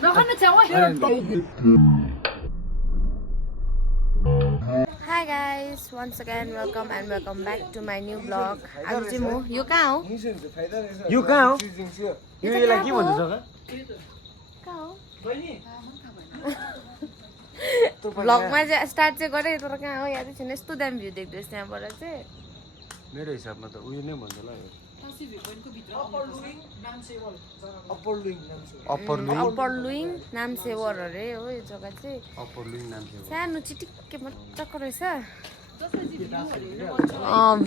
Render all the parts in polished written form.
Hi guys, once again welcome back to my new vlog. आज चाहिँ म यो कहाँ हो? यो कहाँ हो? यो यसलाई के भन्छ जग्गा? कहाँ हो? भ्लगमा चाहिँ स्टार्ट चाहिँ गरे तर कहाँ हो यादै छैन यस्तो दामी भ्यू देख्दैछ त्यहाँबाट चाहिँ मेरो हिसाबमा त उयो नै भन्छ होला अप्पर लुइङ नामसेवर अरे हो यो जग्गा चाहिँ अप्पर लुइङ नामसेवर सानो चिटिक्के मजाको रहेछ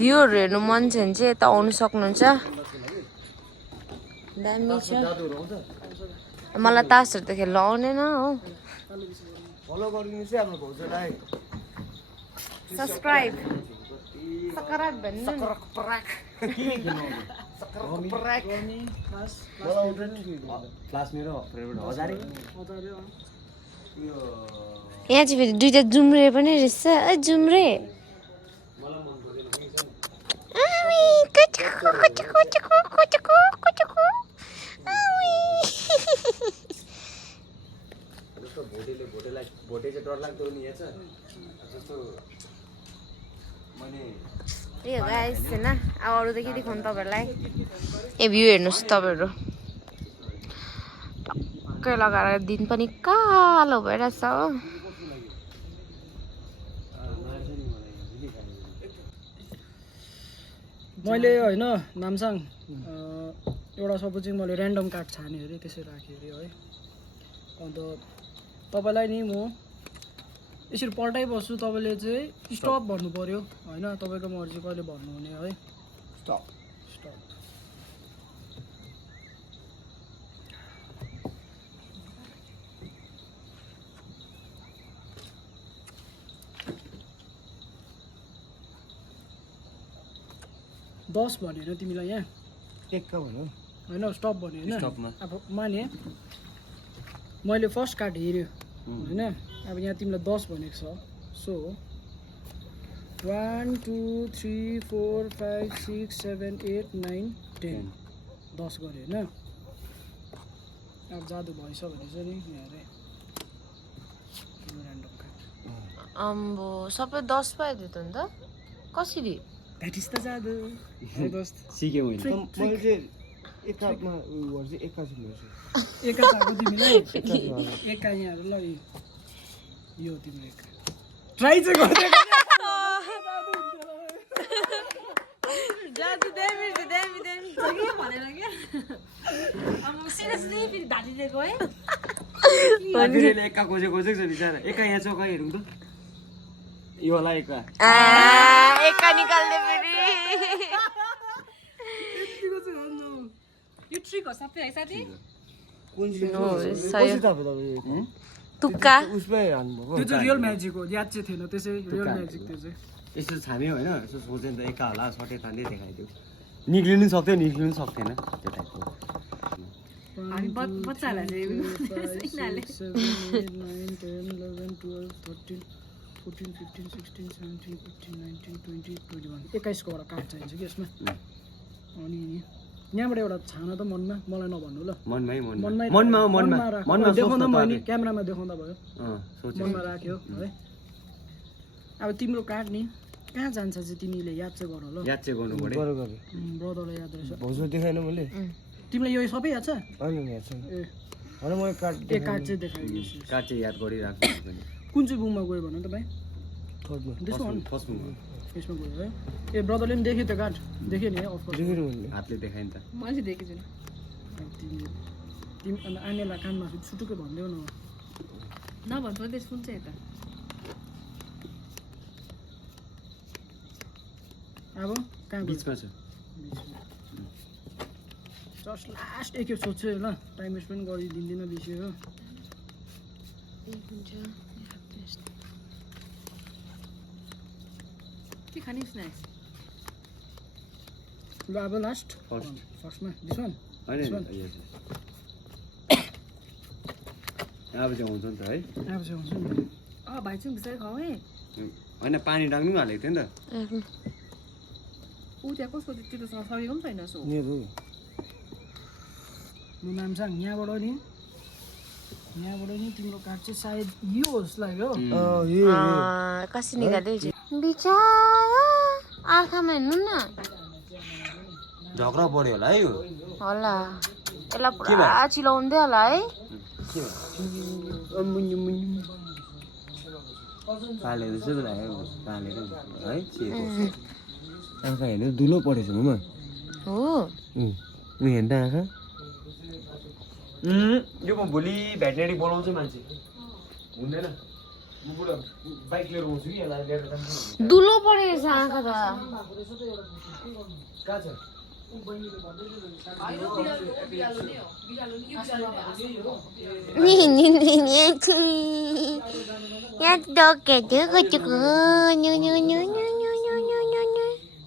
भ्यूहरू हेर्नु मन छ भने चाहिँ यता आउनु सक्नुहुन्छ दामी छ मलाई तासहरू त खेल्न आउँदैन हो फलो गरिदिनु चाहिँ हाम्रो भाउजूलाई सब्स्क्राइब सकराक भन्नु क्लास मेरो फेभरेट हजारे यहाँ चाहिँ फेरि दुईटा जुम्रे पनि रहेछ ए जुम्रे भोटे चाहिँ डरलाग्दो नि यहाँ छ जस्तो मैले ए गाइस हैन अब अरू त के देखाउनु तपाईहरुलाई ए भ्यू हेर्नुस् तपाईहरु टक्कै लगाएर दिन पनि कालो भइरहेछ हो मैले हैन नामसाङ एउटा सपोज चाहिँ मैले र्यान्डम कार्ड छाने अरे त्यसै राखेँ अरे है अन्त तपाईलाई नि म यसरी पल्टाइबस्छु तपाईले चाहिँ स्टप भन्नु पर्यो हैन तपाईको मर्जी कहिले भन्नुहुने है स्टप स्टप दस भनेन तिमीलाई यहाँ टेक्का भन्नु हैन स्टप भन्यो हैन स्टपमा अब माने मैले फर्स्ट कार्ड हेर्यो हैन अब यहाँ तिमीलाई 10 भनेको छ सो 1 2 3 4 5 6 7 8 9 10 10 गरे हैन अब जादु भइछ भने चाहिँ नि यहाँ रे र्यान्डम कार्ड अम्बो सबै 10 पाइदियो त नि त कसरी द्याट इज द जादु है दोस्त सिके मैले चाहिँ एकामा उयो गर्छु एकासी गर्छु एका चाको तिमीलाई एका यहाँ ल यो तिम्रो एका ट्राई चाहिँ गर्दै जादु देवी के भनेर के अब सिरियसली फेरि धाडी दिएको है फेरि एका खोजेको छ बिचारा एका यहाँ चौका हेरौँ त यो होला एका एका निकाल्ने फेरि यो ट्रिक हो सबै है साथी कुन तुक्का उसमै हाल्नुभएको त्यो चाहिँ रियल म्याजिक हो याद चाहिँ थिएन त्यसै रियल म्याजिक त्यो चाहिँ यस्तो छान्यो होइन यसो सोच्यो नि त एका होला सटे तान्दै देखाइदियो निक्लिनु सक्थ्यो निक्लिनु सक्थेन त्यो टाइपको हामी बच्चाहरूलाई चाहिँ यिनीहरूले 21 कोवटा कार्ड चाहिन्छ कि यसमा अनि यहाँबाट एउटा छाना त मनमा मलाई नभन्नु ल मनमै देखाउँदा भयो नि क्यामेरामा देखाउँदा भयो मनमा राख्यो है अब तिम्रो कार्ड नि कहाँ जान्छ चाहिँ तिमीले याद चाहिँ गर ल याद चाहिँ गर्नु पर्यो ब्रदरलाई याद रहेछ भाउजू देखाएन मैले तिमीलाई यो सबै याद छ होइन याद छैन होइन मैले कार्ड ए कार्ड चाहिँ देखाइदिन्छु कार्ड चाहिँ याद गरिराख्नु पनि कुन चाहिँ बुममा गयो भन त भाइ फर्स्टमा यसमा गयो है ए ब्रदरले पनि देख्यो त कार्ड देख्यो नि अफकोर्स हातले देखाएँ नि त मैले देखेको छु तिमी अन्त आनेलाई कानमा सुटुकै भनिदेऊ न नभन्छ त्यस कुन चाहिँ यता अब कहाँ बिचमा छ जस्ट लास्ट एकखेप सोध्छु है ल टाइम वेस्ट पनि गरिदिँदैन बेसी हो के खाने स्न्याक्स ल अब लास्ट फर्स्टमा दिस वान होइन अब चाहिँ हुन्छ नि त है अब चाहिँ हुन्छ नि भाइ चाहिँ बिस्तारै खाऊ है होइन पानी डाङ्नु पनि हालेको थियो नि त ऊ त्यहाँ कसको त्यतिकोसँग सकेको पनि छैन सो म नामसाङ यहाँबाट नि यहाँबाट नि तिम्रो काठ चाहिँ सायद यो होस् लाग्यो कसरी निकाल्दै बिचारा आँखामा हेर्नु न झगडा पर्यो होला है यो होला यसलाई पुरा चिलाउँदै होला है काले जस्तो पो लाग्यो कालेर है आँखा हेर्नु दुलो परेछ ममा हो उ हेर्नु त आँखा यो म भोलि भेटनेरी बोलाउँछु मान्छे हुँदैन म पुरा बाइक लिएर आउँछु कि यसलाई लिएर जान्छु दुलो परेछ आँखा त कहाँ छ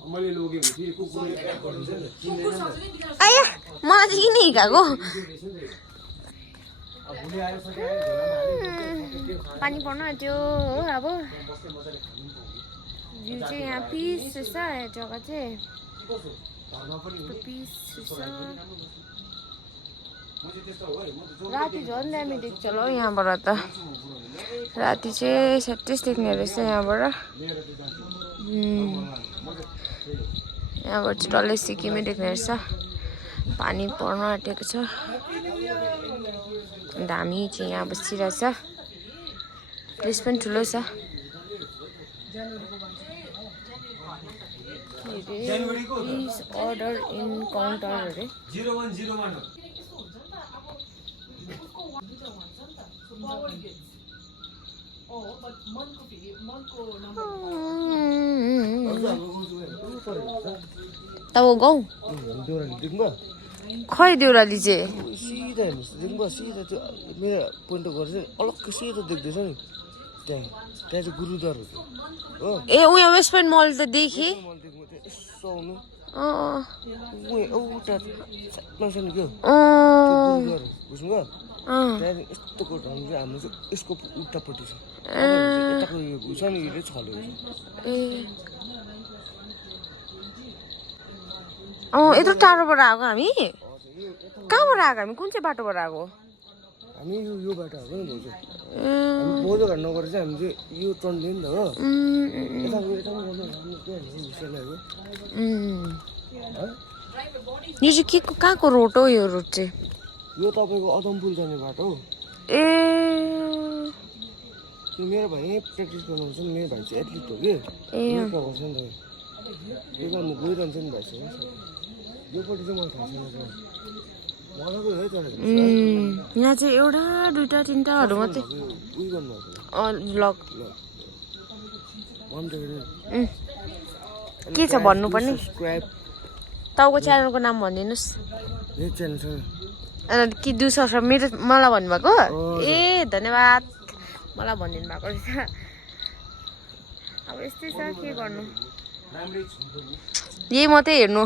मैले लोगे फेरि कुकुरले एट्याक गर्छ नि चिन्दैन आया मलाई चाहिँ किन हिँडेको भोलि आएर सके पानी पर्न आँट्यो हो अब भ्यू चाहिँ यहाँ पिस रहेछ यो जग्गा चाहिँ पिस रहेछ राति झन् दामी देख्छ होला हौ यहाँबाट त राति चाहिँ स्याट्टिस देख्ने रहेछ यहाँबाट यहाँबाट चाहिँ डल्लै सिक्किमै देख्ने रहेछ पानी पर्न आँटेको छ दामी चाहिँ यहाँ बसिरहेछ प्लेस पनि ठुलो छ प्लिज अर्डर इन काउन्टर अरे 0101 तब गाउँ खै देउराली चाहिँ सिधा हेर्नुहोस् देख्नुभयो सिधा त्यो मेरो पोइन्ट गरेर चाहिँ अलग्गै सिधा देख्दैछ नि त्यहाँ चाहिँ गुरुद्वार हो ए उयो वेस्ट पोइन्ट मल त देखेँ मैले देख्नु त्यो यसो आउनु अँ एउटा नसानु क्या गुरुद्वार हो बुझ्नुभयो त्यहाँदेखि यस्तो कोट हाम्रो चाहिँ यसको उल्टापट्टि छ यताको यो छ नि यो छलेको छ यत्रो टाढोबाट आएको हामी कहाँबाट आएको हामी कुन चाहिँ बाटोबाट आएको हामी यो बाटो आएको नि भाउजू हामी बोधघाट नगरेर चाहिँ हामी चाहिँ यो टर्न लियो नि त हो यता यो चाहिँ के कहाँको रोड हो यो रोड चाहिँ यो तपाईँको अदमपुल जाने बाटो हो ए त्यो मेरो भाइ यहीँ प्र्याक्टिस गर्नुहुन्छ नि मेरो भाइ चाहिँ एथलिट हो कि गर्छ नि त यो गर्नु गइरहन्छ नि भाइसँग योपट्टि चाहिँ मलाई थाहा छैन मजाको है तर यहाँ चाहिँ एउटा दुईटा तिनटाहरू मात्रै उयो गर्नुभएको ब्लग भन्नु के छ भन्नुपर्ने सब्सक्राइब तपाईँको च्यानलको नाम भनिदिनुहोस् यो च्यानल छ अन्त कि 200 मेरो मलाई भन्नुभएको ए धन्यवाद मलाई भनिदिनु भएको रहेछ अब यस्तै छ के गर्नु यही मात्रै हेर्नु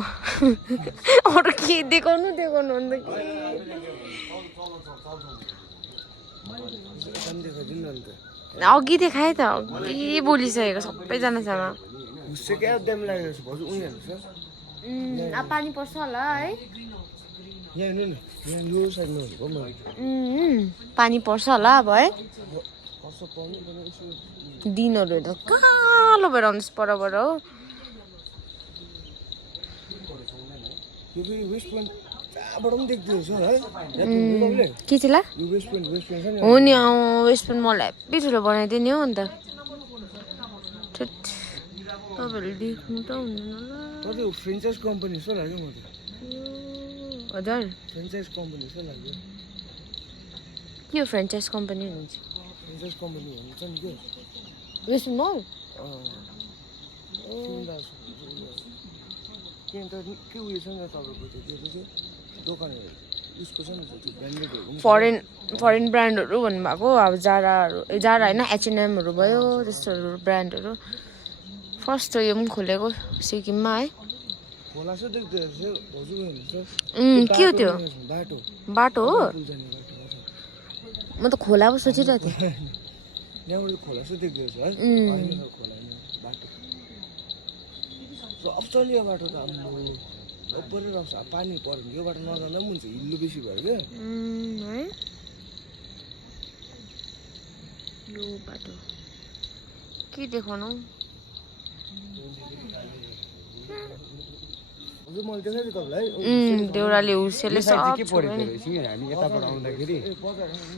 अरू के देखाउनु अन्त अघि देखाएँ त अघि बोलिसकेको सबैजनासँग क्या दामी लागेको छ भाउजू उयो हेर्नुहोस् अब पानी पर्छ होला है यहाँ हेर्नु न यहाँ यो साइडमा भनेको मैले पानी पर्छ होला अब है कसो पाउनु पर्ने यसो दिनहरू त कालो भएर आउँदैछ परबाट हो यो फेरि वेस्ट पोइन्ट जहाँबाट पनि देख्दैछ है तपाईँले के चाहिँ ला यो वेस्ट पोइन्ट छ नि हो नि वेस्ट पोइन्ट मल हेब्बी ठुलो बनाइदियो नि हो अन्त तपाईँहरूले देख्नु त हुँदैन होला त्यो फ्रेन्चाइज कम्पनी जस्तो लाग्यो म त हजुर फ्रेन्चाइज कम्पनी जस्तो लाग्यो के हो फ्रेन्चाइज कम्पनी हुन्छ फ्रेन्चाइज कम्पनी हुन्छ नि के वेस्ट मल के अन्त के उयो छ नि तपाईँको त्यो चाहिँ दोकानहरू उसको छ नि त्यो ब्रान्डेडहरू फरेन ब्रान्डहरू भन्नुभएको अब जारा होइन H&Mहरू भयो त्यस्तोहरू ब्रान्डहरू फर्स्ट हो यो पनि खोलेको सिक्किममा है खोला जस्तो देख्दैछ भाउजू हेर्नुहोस् के हो त्यो बाटो बाटो हो पुल जाने बाटो म त खोला पो सोचिरहेको थिएँ यहाँबाट खोला जस्तो देख्दैछ है होइन खोला बाटो अप्चल्यो यो बाटो त अब परिरहेको छ पानी पऱ्यो भने यो बाटो नजाँदा पनि हुन्छ हिल्लो बेसी भयो क्या है यो बाटो के देखाउनु हजुर मैले देखाएँ तपाईँलाई देउराली हुसेले सब के परेको रहेछ नि हामी यताबाट आउँदाखेरि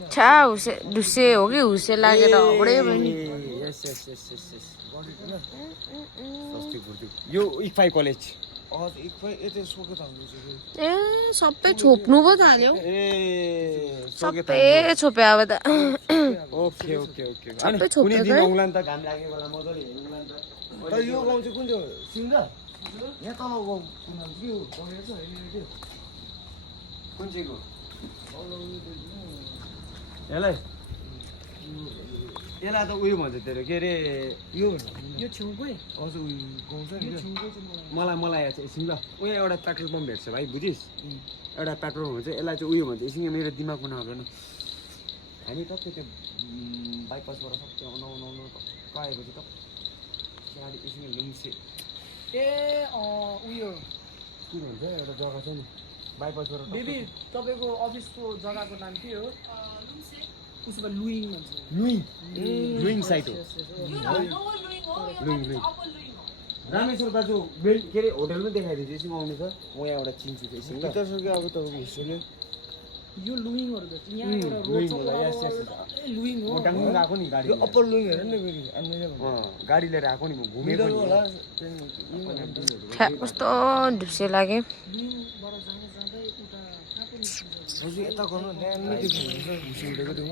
छा हुसे दुसे हो कि हुसे लागेर हौडे भयो नि यस सस्तै बुझ्यो यो इक्फाई कलेज यतै सोके थाल्नु ए सबै छोप्नु पो थाल्यो ए सबै छोप्यो अब त ओके ओके ओके सबै कुनै छोप्यो दिन है आउँला नि त घाम लागेको बेला मजाले हेर्नुला नि त तर यो गाउँ चाहिँ कुन चाहिँ हो सिङ्गा यहाँ तल गाउँ कुन नाम के हो पढेको छ अहिले कुन चाहिँको यसलाई यसलाई त उयो भन्छ तेरो के अरे यो यो छेउकै हजुर उयो गाउँ छ नि क्या मलाई यहाँ चाहिँ एकछिन ल उयो एउटा पेट्रोल पम्प भेट्छ भाइ बुझिस् एउटा पेट्रोल पम्प हुन्छ यसलाई चाहिँ उयो भन्छ एकछिन मेरो दिमागमा नआउँदैन हामी टक्कै त्यो बाइपासबाट सबै आउनु पाएको चाहिँ टक्कै गाडी एकछिन लुम्से ए उयो के भन्छ एउटा जग्गा छ नि बाइपासबाट बेबी तपाईँको अफिसको जग्गाको नाम के हो उसो भए लुइङ भन्छ लुइङ साइट हो लुइङ रामेश्वर दाजु के अरे होटल पनि देखाइदिन्छु एकछिन आउनु छ म यहाँबाट चिन्छु एकछिन ल बितासक्यो अब तपाईँको हिस्ट्रीले यो लुइङहरू त यहाँबाट रोड छ लुइङ हो म डाङ्गु गएको नि गाडी यो अप्पर लुइङ हेर नि फेरि अन्य गाडी लिएर आएको नि म घुमेको नि होला छ्या कस्तो ढुसे लाग्यो लुइङबाट जाँदै जाँदै उता कहाँको निस्किन्छ हजुर यता गर्नु ड्यामी देख्नुहुन्छ हिस्ट्री उठेको त्यो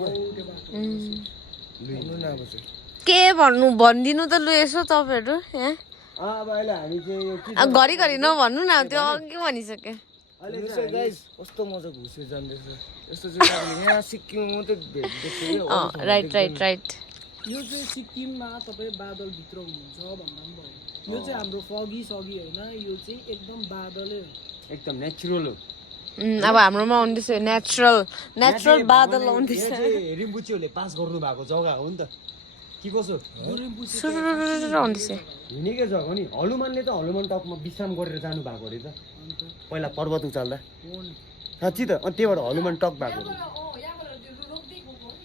लुइङ न अब चाहिँ के भन्नु भनिदिनु त लु यसो तपाईँहरू यहाँ अब अहिले हामी चाहिँ यो के घरिघरि नभन्नु न त्यो अघि भनिसक्यो हेर्नुहोस् है गाइस कस्तो मजाको घुसेर जाँदैछ यस्तो चाहिँ तपाईँले यहाँ सिक्किममा मात्रै देख्छु राइट राइट राइट यो चाहिँ सिक्किममा तपाईँ बादलभित्र हुनुहुन्छ भन्दा पनि भयो यो चाहिँ हाम्रो फगी सगी होइन यो चाहिँ एकदम बादलै हो एकदम नेचुरल हो अब हाम्रोमा आउँदैछ नेचुरल बादल आउँदैछ रिम्बुचीहरूले पास गर्नु भएको जग्गा हो नि त के कसो सुरुरुरु आउँदैछ हिँडेकै जग्गा हो नि हनुमानले त हनुमान टकमा विश्राम गरेर जानु भएको अरे त पहिला पर्वत उचाल्दा साँच्ची त अनि त्यहीबाट हनुमान टक भएको अरे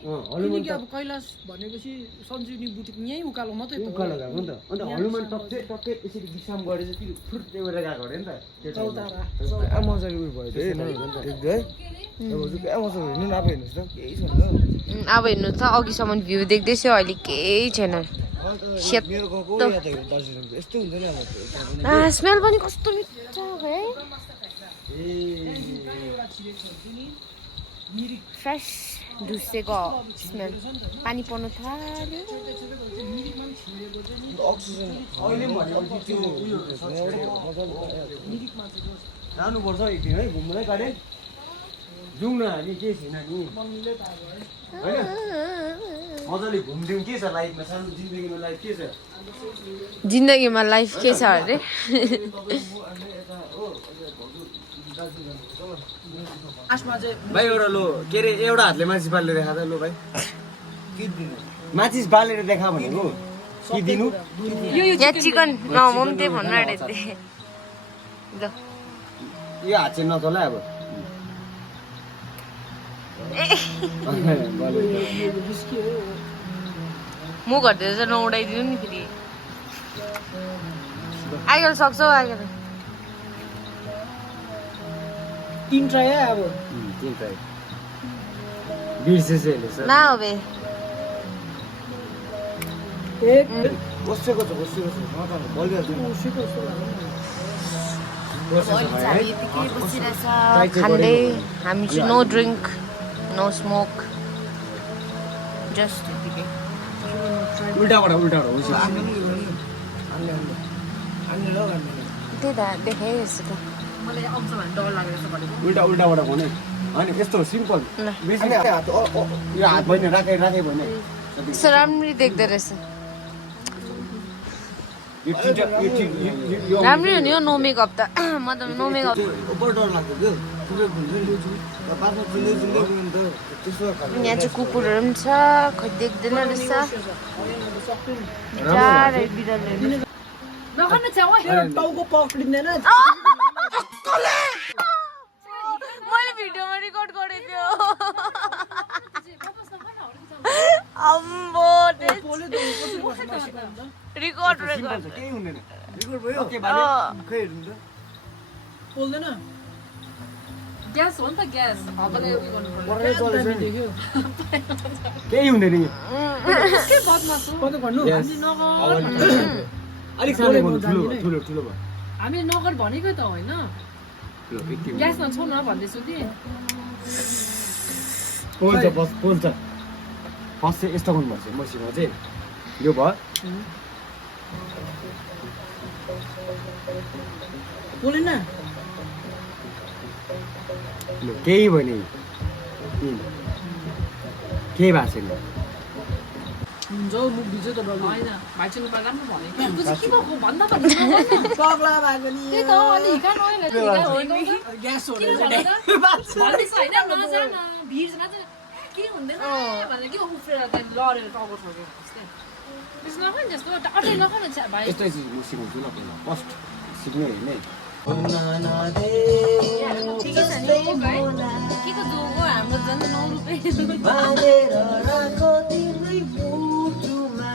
हनुमान किनकि अब कैलाश भनेपछि सञ्जीवनी बुटिक यहीँ उकालो मात्रै त उकालो गएको नि त अन्त हनुमान टक चाहिँ टक्कै यसरी विश्राम गरेर चाहिँ फुट त्यहाँबाट गएको अरे नि त त्यो चौतारा क्या मजाले उयो भयो देख्दै है हजुर क्या मजाको हेर्नु न अब हेर्नुहोस् त केही छैन अब हेर्नु त अघिसम्म भ्यू देख्दैछु अहिले केही छैन मेरो गाउँको यहाँ त दार्जिलिङको यस्तो हुँदैन अब स्मेल पनि कस्तो मिठो है फ्रेस ढुसेको स्मेल पानी पर्नु थाल्यो अक्सिजन अहिले पनि त्यो उयो जानुपर्छ एक दिन है घुम्नै गाडी जाउँ न हामी के छैन नि होइन मजाले घुमिदिउँ के छ लाइफमा सानो जिन्दगीमा लाइफ के छ जिन्दगीमा लाइफ के छ अरे लास्टमा चाहिँ भाइ एउटा लो के अरे एउटा हातले माचिस बालेर देखा त लो भाइ माचिस बालेर देखा भनेको के दिनु यहाँ चिकन म पनि त्यही भन्नु आँटेको थिएँ ल यो हात चाहिँ नचला अब म घरतिर चाहिँ नउडाइदिनु नि फेरि आइगेर सक्छौ आइगेर तिन ट्राई है अब न बे एक बसेको छ बलिहाल्छ खाँदै हामी चाहिँ no drink no smoke just उल्टाबाट हुन्छ त्यही त देखाइरहेछु त उल्टाबाट भने होइन यस्तो सिम्पल बेसी यो हात भएन राखे भएन यस्तो राम्ररी देख्दो रहेछ राम्रै हो नि हो नो मेकअप त म त नो मेकअप ओभर डर लाग्छ क्या पुरै भुल्छ पासमा चिन्दै चिन्दै गयो नि त त्यस्तो खालको यहाँ चाहिँ कुकुरहरू पनि छ खै देख्दैन रहेछ बिचारै बिरालोहरू टाउको पक्रिँदैन मैले भिडियोमा रेकर्ड गरेको थियो अम्बो कसले त कसरी गर्छ मलाई सिकाउनु त रेकर्ड सिम्पल छ केही हुँदैन रेकर्ड भयो ओके भने खै हेर्नु त पोल्दैन ग्यास हो नि त ग्यास हावाले उयो गर्नु पर्यो बढ्दै चलेछ नि देख्यो केही हुँदैन यो के बदमास हो कति भन्नु Yes. हामी नगर अलिक सानो गर्नु ठुलो भयो ठुलो ठुलो भयो हामी नगर भनेकै त होइन ठुलो यति ग्यासमा छौ न भन्दैछु कि पोल्छ पोल्छ फर्स्ट चाहिँ यस्तो गर्नुपर्छ मसिनमा चाहिँ यो भयो पोलेन लु केही भयो नि केही भएको छैन हुन्छ मुख भिज्यो त डल्लो होइन भाइ चाहिँ नेपाल राम्रो भनेको पछि के भएको भन्दा त नगर्नु पगला भएको नि त्यही त अनि हिँड्का नआइला ग्यास किन छोडेर भन्दैछ होइन नजा न भिड नजा के हुँदैन भनेर के उफ्रेर त लडेर टाउको ठोक्यो त्यसो नखानु नि जस्तो अटै नखानु भाइ यस्तै चिज म सिकाउँछु ल पहिला फर्स्ट सिक्ने होइन है ठिकै छ नि भाइ के को जोगो हाम्रो झन् 9 रुपियाँ बाँधेर राख तिम्रै मुटुमा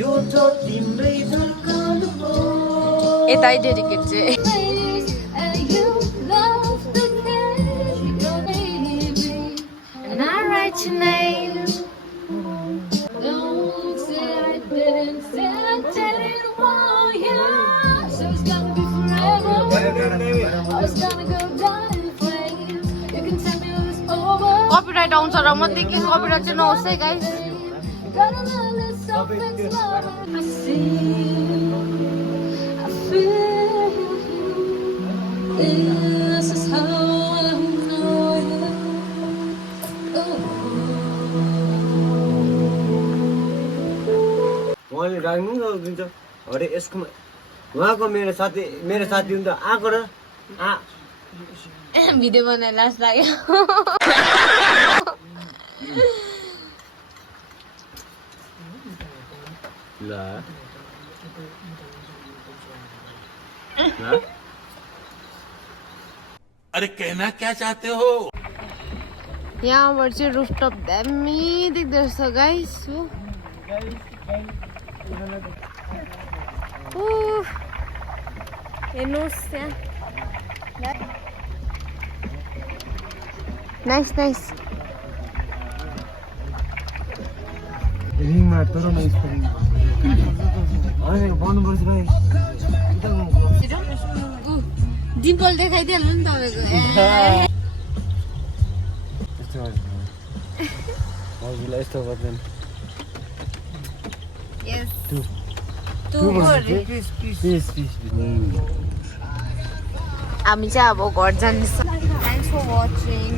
यो त तिम्रै धड्कन हो यता डेडिकेट चाहिँ And I write your name. Don't say I didn't say I didn't want you. So it's gonna be forever. Oh, it's gonna go down in flames. You can tell me when it's over. Copyright आउँछ र मदेखि copyright चाहिँ नहोस् है guys Gotta learn this something's love. I see, I feel. This is how I know you. उहाँले राख्नु नि दिन्छ अरे यसकोमा उहाँको मेरो साथी हुनु त आएको र भिडियो बनाएर लास्ट लाग्यो ल अरे कहना क्या चाहते हो यहाँबाट चाहिँ रुफटप दामी देख्दो रहेछ गाइस हो हेर्नुहोस् त्यहाँ नाइस नाइस रिङमा तर बनाउनुपर्छ भाइ डिम्पल देखाइदिइहाल्नु नि तपाईँको हजुरलाई यस्तो गर्दैन हामी चाहिँ अब घर जाँदैछ थ्याङ्क्स फर वाचिङ